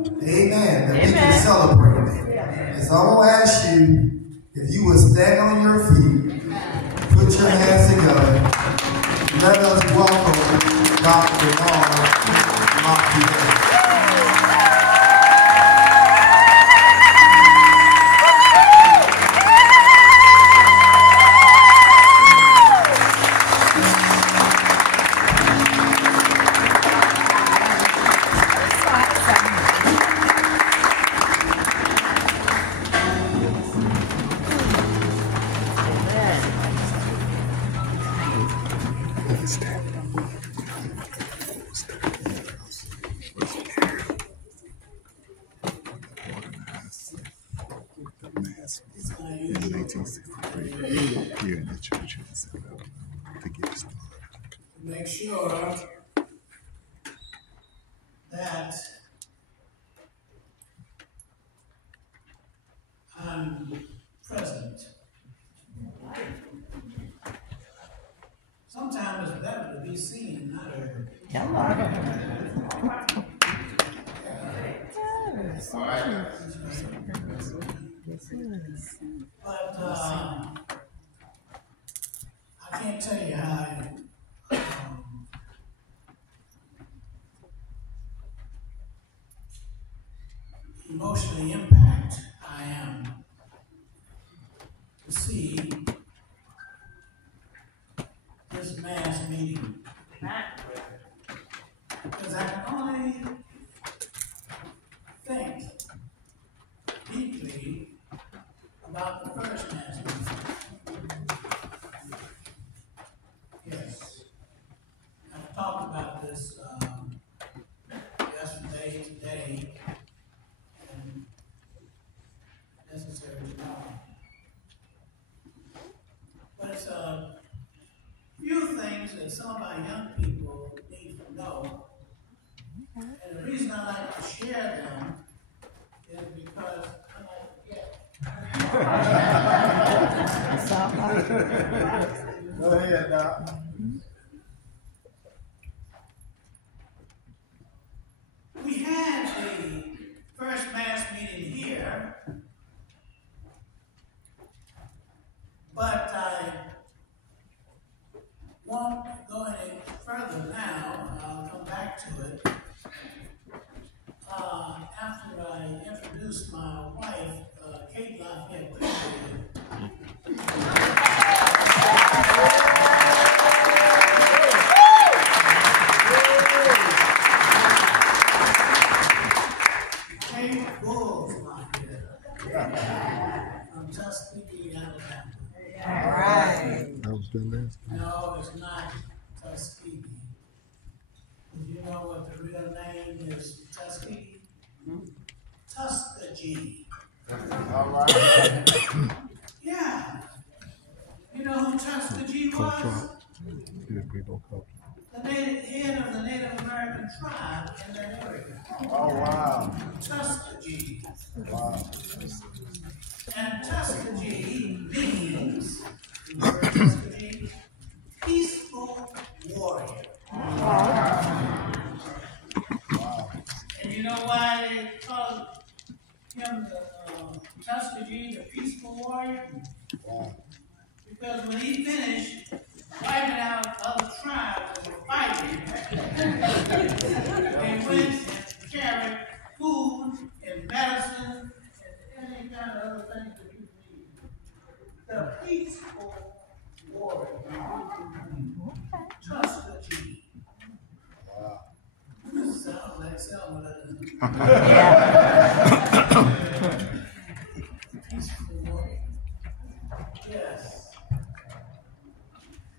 Amen. That we can celebrate it. And so I'm going to ask you, if you would stand on your feet, put your hands together, let us welcome Dr. Memphis'FOOT'Man. In 1963, here in the church in Selma, to get started. Make sure that I'm present. Sometimes it's better to be seen, not heard. But I can't tell you how emotionally impacted I am to see this mass meeting. Because I can only think deeply about the first mass meeting. Yes. I've talked about this yesterday, today, and necessary tomorrow. But it's a few things that some of our young people need to know. And the reason I like to share them is because I like to get. Go ahead, Doc. We had the first mass meeting here, but I won't go any further now. I'll come back to it. After I introduce my wife, Kate Lafayette. From Tuskegee, Alabama. All right. That was good last time. No, it's not Tuskegee. Do you know what the real name is? Tuskegee? Tuskegee. All right. Yeah. You know who Tuskegee was? The head of the Native American tribe in that area. Oh, wow. Tuskegee. Wow. And Tuskegee means, Tuskegee, peaceful warrior. Wow. And you know why they call him the Tuskegee, the peaceful warrior? Wow. Because when he finished wiping out other tribes that were fighting, they went and carried food and medicine and any kind of other things that you need. The peaceful warrior. Tuskegee. Wow. This sounds like Selma, doesn't it? Peaceful warrior. Yes.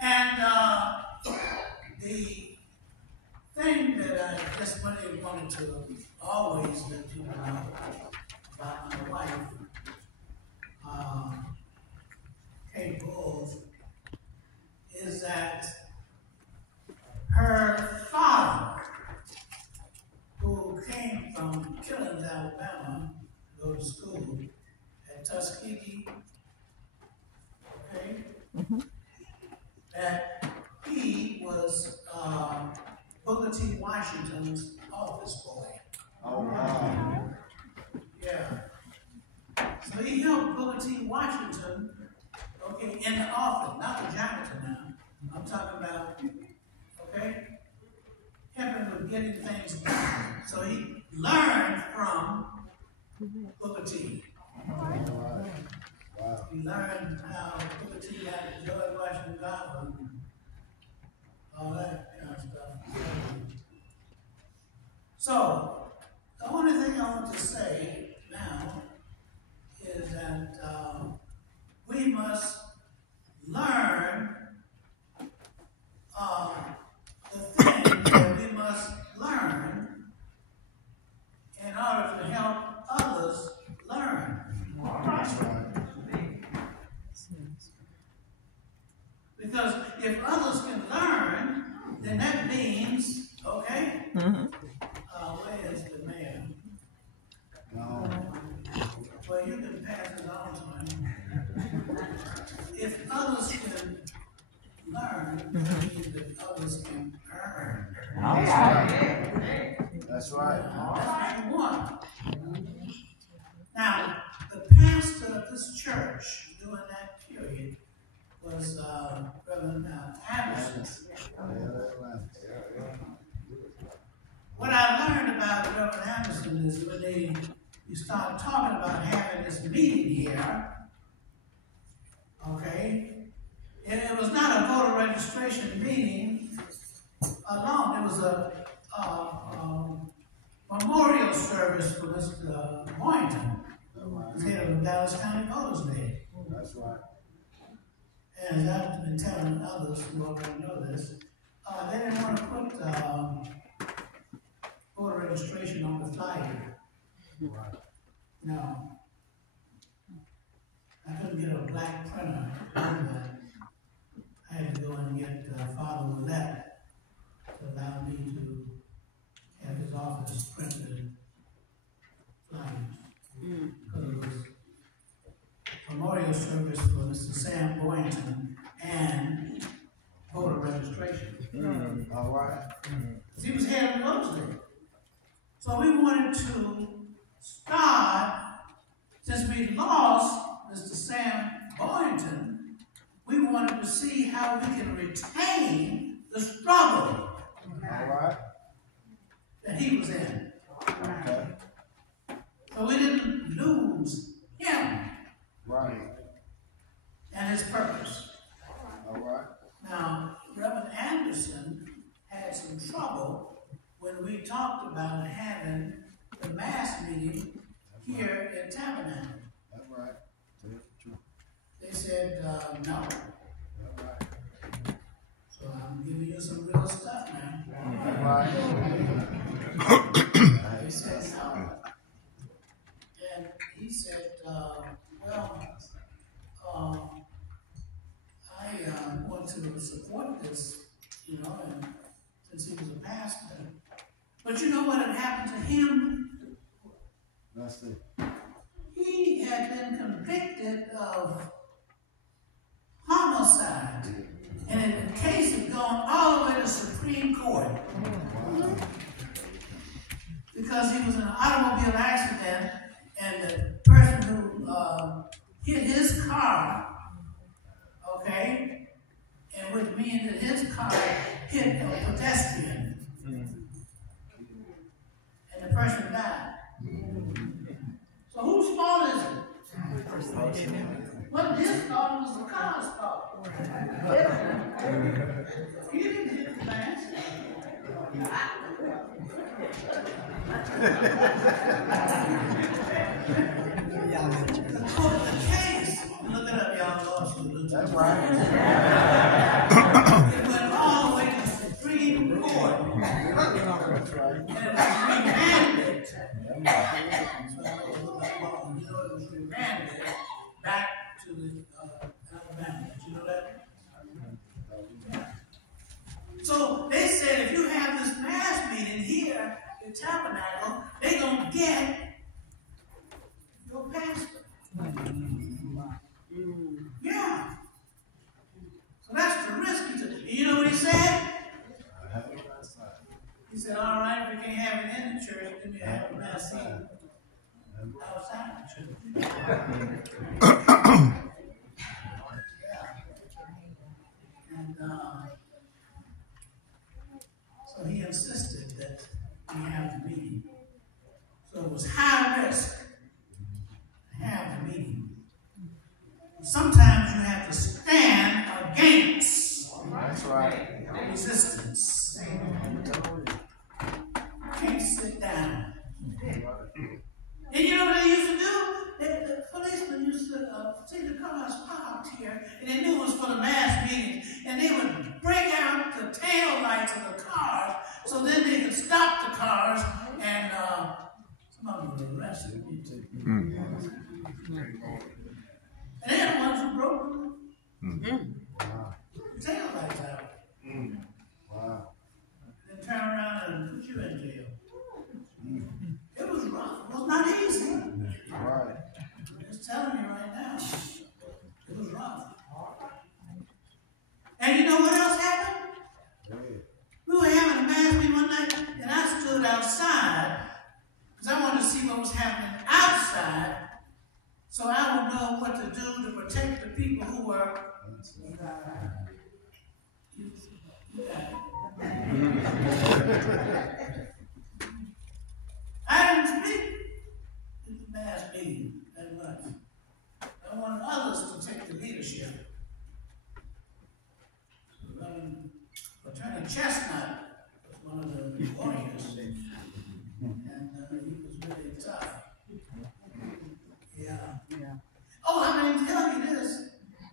And the thing that I just really wanted to always let people know about my wife, Kate Bulls, is that her father, who came from Killings, Alabama, to go to school at Tuskegee, okay? Mm-hmm. That he was Booker T. Washington's office boy. Oh, wow. Yeah. So he helped Booker T. Washington, okay, in the office, not the janitor now. I'm talking about, okay, helping with getting things done. So he learned from Booker T. Wow. He learned how Booker T. got George Washington Garland, all that kind of stuff. So, the only thing I want to say now is that we must learn the things that we must learn in order to help others learn. Because if others can learn, then that means, okay, where is the mayor? No. Well, you can pass it on to him. If others can learn, that means that others can earn. That's right. That's number one. Now, the pastor of this church during that period was Reverend Anderson. What I learned about Reverend Anderson is when you start talking about having this meeting here, okay, and it was not a voter registration meeting alone. It was a memorial service for Mr. Boynton, who's head of the Dallas County Voters Day. That's right. And as I've been telling others who already know this, they didn't want to put voter registration on the flyer. Right. No. I couldn't get a black printer to do that. I had to go and get Father Willette to allow me to have his office printed flyers. Because it was memorial service for Mr. Sam Boynton and voter registration. All right. He was head of the voters day. So we wanted to start, since we lost Mr. Sam Boynton, we wanted to see how we can retain the struggle All right. that he was in. Okay. So we didn't lose him Right. and his purpose. All right. Now, Reverend Anderson had some trouble when we talked about having the mass meeting here at Tabernacle. That's right. They said, no. That's right. So I'm giving you some real stuff now. That's right. They said no. And he said, well, I want to support this, you know, and since he was a pastor. But you know what had happened to him? That's it. He had been convicted of homicide. And the case had gone all the way to Supreme Court. Because he was in an automobile accident and the person who hit his car, okay, and which means that his car hit a pedestrian. And the person died. So whose fault is it? Well, his fault was the car's fault. He didn't hit the man. The case, look it up, y'all. That's right. It went all the way to the Supreme Court. That's right. And it was remanded. It was remanded back to the Alabama. Did you know that? So they said if you have this mass meeting here in Tabernacle, they're going to get your pastor. Yeah. So that's the risk. You know what he said? He said, all right, if we can't have it in the church, then we have it outside the church. And so he insisted that we have the meeting. So it was high risk to have the meeting. Sometimes you have to stand against resistance. You can't sit down. And you know what they used to do? The policemen used to see the cars parked here, and they knew it was for the mass meeting, and they would break out the tail lights of the cars so then they could stop the cars, and some of them were arrested. And they're the ones who broke the tail lights out. Wow. Then turn around and put you in jail. It was rough. It was not easy. Right. I'm just telling you right now. It was rough. And you know what else happened? We were having a mass meeting one night, and I stood outside because I wanted to see what was happening outside, so I would know what to do to protect the people who were. I didn't speak at the mass meeting that much. I wanted others to take the leadership. Attorney Chestnut was one of the warriors, and he was really tough. Yeah. Oh, I didn't tell you this.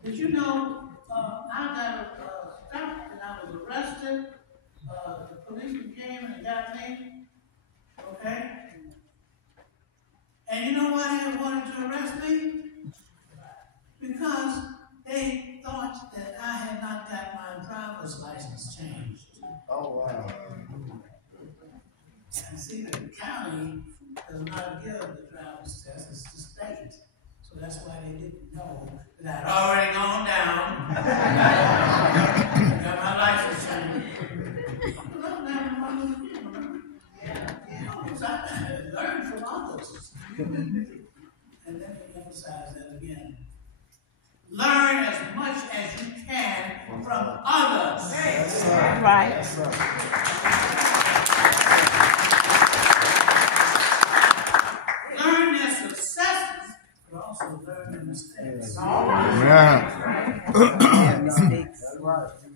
Did you know I got stopped and I was arrested? The policeman came and got me. Okay? And you know why they wanted to arrest me? Because they thought that I had not got my driver's license changed. Oh, wow. And see, the county does not give the driver's test, it's the state. So that's why they didn't know that I'd already gone down. Got my license changed. I learned from others. And let me emphasize that again. Learn as much as you can from others. Yes, Right. Yes, Learn their successes, but also learn their mistakes. Yeah. That's right. In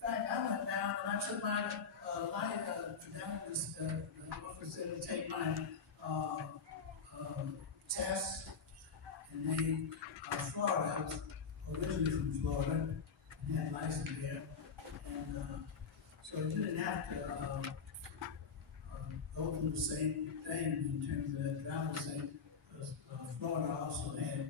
fact, I went down and I took my life down to the office to take my test, and they Florida. I was originally from Florida and had a license there, and so you didn't have to go through the same thing in terms of that driver's thing, because Florida also had